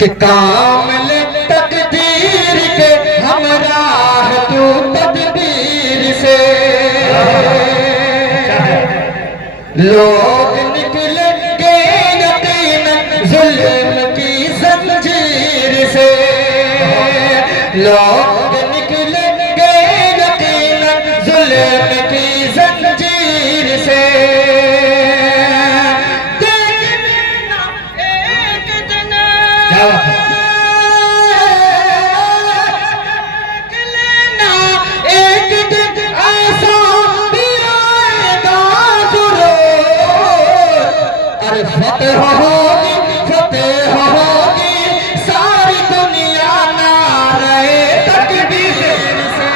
कि कामिल तकदीर के हमराह तू तदबीर से लोग निकलेंगे यकीनन जुल्म की जंजीर से लोग निकलेंगे यकीनन जुल्म की जंजीर से फतेह होगी सारी दुनिया नारे तकबीर से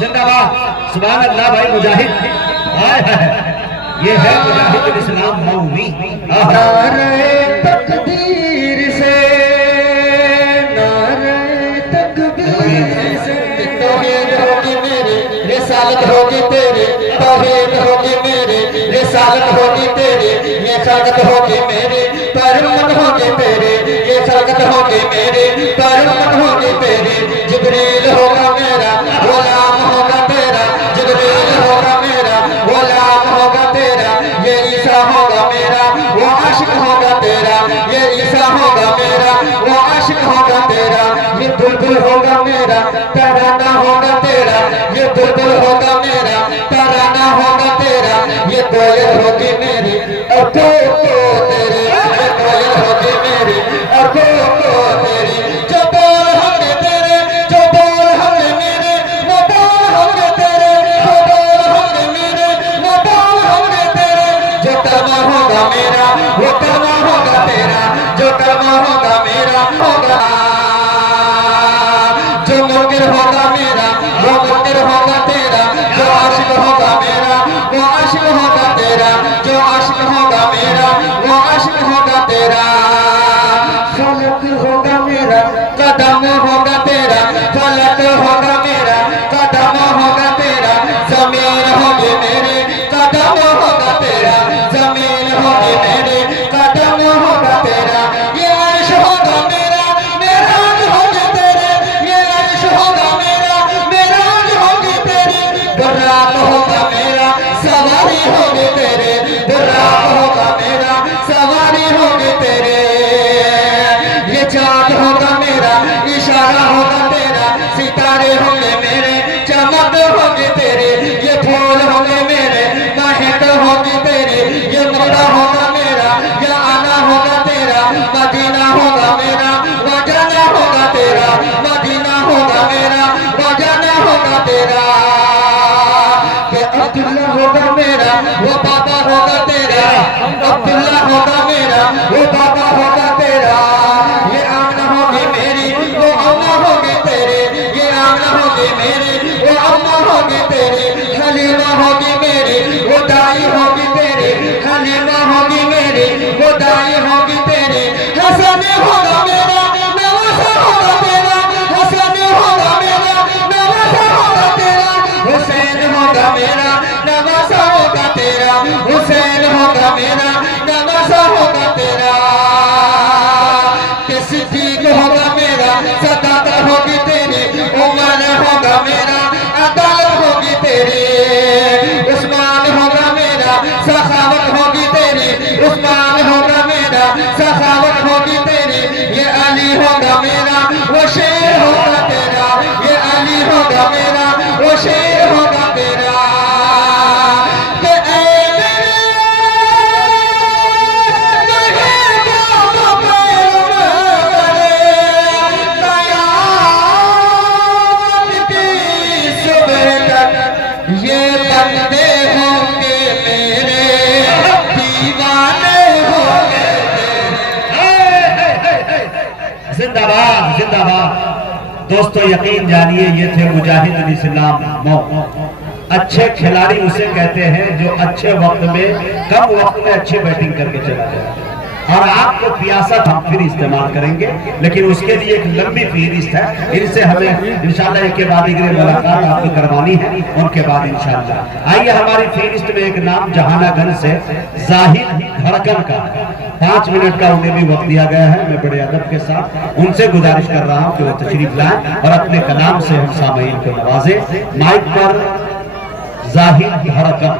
जिंदाबाद सुभान अल्लाह भाई मुजाहिद ये है मुजाहिद इस्लाम मौवी नारे तकबीर से नारे तकबीर से तौहीद होगी मेरी रिसालत होगी तेरी तौहीद होगी मेरी रिसालत होगी तेरी ये खलकत होगी मेरी परमत होगी तेरी ये खलकत होगी मेरी परमत होगी तेरी जिब्रील होगा मेरा गुलाम होगा तेरा जिब्रील होगा मेरा गुलाम होगा तेरा ये ईसा होगा मेरा वो आशिक होगा तेरा ये ईसा होगा मेरा वो आशिक होगा तेरा ये बुलबुल होगा मेरा तराना होगा तेरा ये बुलबुल होगा मेरा तराना होगा तेरा ये कोयल होगी मेरी और को तेरी ये कोयल होगी मेरी और को तेरी जो बोल होंगे तेरे जो बोल होंगे मेरे वो बोल होंगे तेरे जो बोल होंगे मेरे वो बोल होंगे तेरे जो कर्मा होगा मेरा वो कर्मा होगा तेरा जो कर्मा होगा मेरा होगा जो मुनकिर होगा मेरा वो मुनकिर होगा तेरा जो आशिक होगा मेरा वो आशिक होगा तेरा जो आशिक होगा मेरा वो आशिक होगा तेरा फलक होगा मेरा कदम होगा तेरा फलक होगा मेरा कदम होगा तेरा जमीन होगी मेरी कदम होगा तेरा जमीन होगी मेरी कदम होगा तेरा ये अर्श होगा मेरा मेराज होगी तेरे ये अर्श होगा मेरा मेराज होगी तेरी बुर्राक होगा मेरा सवारी होगी तेरे बुर्राक होगा मेरा सवारी होगी तेरे ये चाँद होगा मेरा इशारा होगा तेरा सितारे होंगे मेरे चमक होगी तेरे ये फूल होंगे मेरे महक होगी तेरी ये मुर्दा होगा मेरा ये आना होगा तेरा मदीना होगा मेरा वजाना होगा तेरा मदीना होगा मेरा वजाना होगा तेरा कि अब्दुल्ला होगा मेरा वो बाबा होगा तेरा अब्दुल्ला होगा मेरा वो बाबा होगा तेरा ये आमना होगी मेरी वो अम्मा होगी तेरी ये आमना होगी मेरी वो अम्मा होगी तेरी हलीमा होगी मेरी वो दाई होगी तेरी हलीमा होगी मेरी वो दाई होगी तेरी हसन होगा मेरा नवासा होगा तेरा हसन होगा मेरा नवासा होगा तेरा हुसैन होगा मेरा नवासा होगा तेरा हुसैन होगा मेरा नवासा होगा तेरा कि सिद्दीक होगा मेरा सदाकत होगी तेरी उमर होगा मेरा अदालत होगी तेरी उस्मान होगा मेरा सखावत होगी तेरी उस्मान होगा मेरा सखावत होगी तेरी ये अली होगा मेरा वो शेर होगा तेरा ये अली होगा मेरा वो शेर होगा तेरा कि ये बंदे होंगे मेरे दीवाने होंगे जिंदाबाद जिंदाबाद। दोस्तों यकीन जानिए ये थे मुजाहिद इस्लाम मौ। अच्छे खिलाड़ी उसे कहते हैं जो अच्छे वक्त में कम वक्त में अच्छी बैटिंग करके चला जाए। और आपको पियासा हम फिर इस्तेमाल करेंगे, लेकिन उसके लिए एक लंबी फहरिस्त है। इनसे हमें इंशाल्लाह एक के बाद एक मुलाकात आपको करवानी है, उनके बाद इंशाल्लाह। आइए हमारी फहरिस्त में एक नाम जहानागंज से जाहिद धड़कन का 5 मिनट का उन्हें भी वक्त दिया गया है। मैं बड़े अदब के साथ उनसे गुजारिश कर रहा हूं कि वो तशरीफ लाएं और अपने कलाम से हम सामईन को नवाजे। माइक पर जाहिद धड़कन।